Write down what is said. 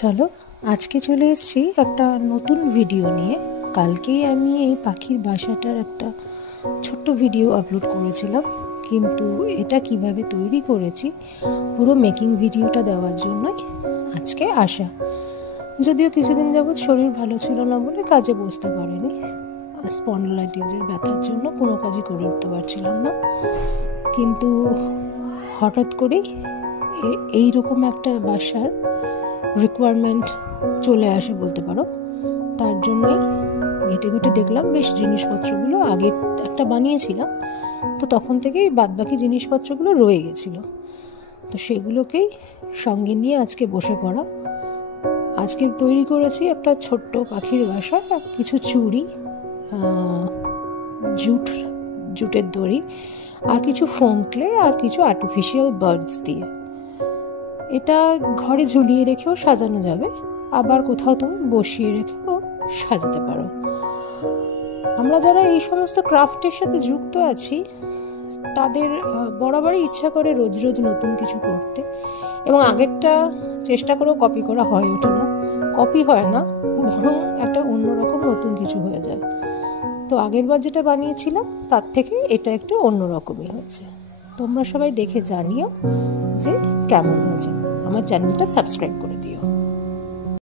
চলো আজকে চলে এসেছি একটা নতুন ভিডিও নিয়ে। কালকেই আমি এই পাখির বাসাটার একটা ছোট্ট ভিডিও আপলোড করেছিলাম, কিন্তু এটা কিভাবে তৈরি করেছি পুরো মেকিং ভিডিওটা দেওয়ার জন্যই আজকে আসা। যদিও কিছুদিন যাবৎ শরীর ভালো ছিল না বলে কাজে বসতে পারিনি, স্পন্ডলাইটিসের ব্যথার জন্য কোনো কাজই করে উঠতে পারছিলাম না। কিন্তু হঠাৎ করেই এইরকম একটা বাসার রিকোয়ারমেন্ট চলে আসে বলতে পারো। তার জন্যই ঘেটে ঘেটে দেখলাম বেশ জিনিসপত্রগুলো আগে একটা বানিয়েছিলাম, তো তখন থেকেই বাদবাকি জিনিসপত্রগুলো রয়ে গেছিলো, তো সেগুলোকেই সঙ্গে নিয়ে আজকে বসে পড়া। আজকে তৈরি করেছি একটা ছোট্ট পাখির বাসা, কিছু চুড়ি, জুটের দড়ি, আর কিছু ফোম ক্লে, আর কিছু আর্টিফিশিয়াল বার্ডস দিয়ে। এটা ঘরে ঝুলিয়ে রেখেও সাজানো যাবে, আবার কোথাও তুমি বসিয়ে রেখেও সাজাতে পারো। আমরা যারা এই সমস্ত ক্রাফটের সাথে যুক্ত আছি তাদের বরাবরই ইচ্ছা করে রোজ রোজ নতুন কিছু করতে, এবং আগেরটা চেষ্টা করেও কপি করা হয়ে ওঠে না, কপি হয় না, বরং একটা অন্যরকম নতুন কিছু হয়ে যায়। তো আগেরবার যেটা বানিয়েছিলাম তার থেকে এটা একটু অন্যরকমই হয়েছে। তোমরা সবাই দেখে জানিও যে কেমন হয়েছে। আমার চ্যানেলটা সাবস্ক্রাইব করে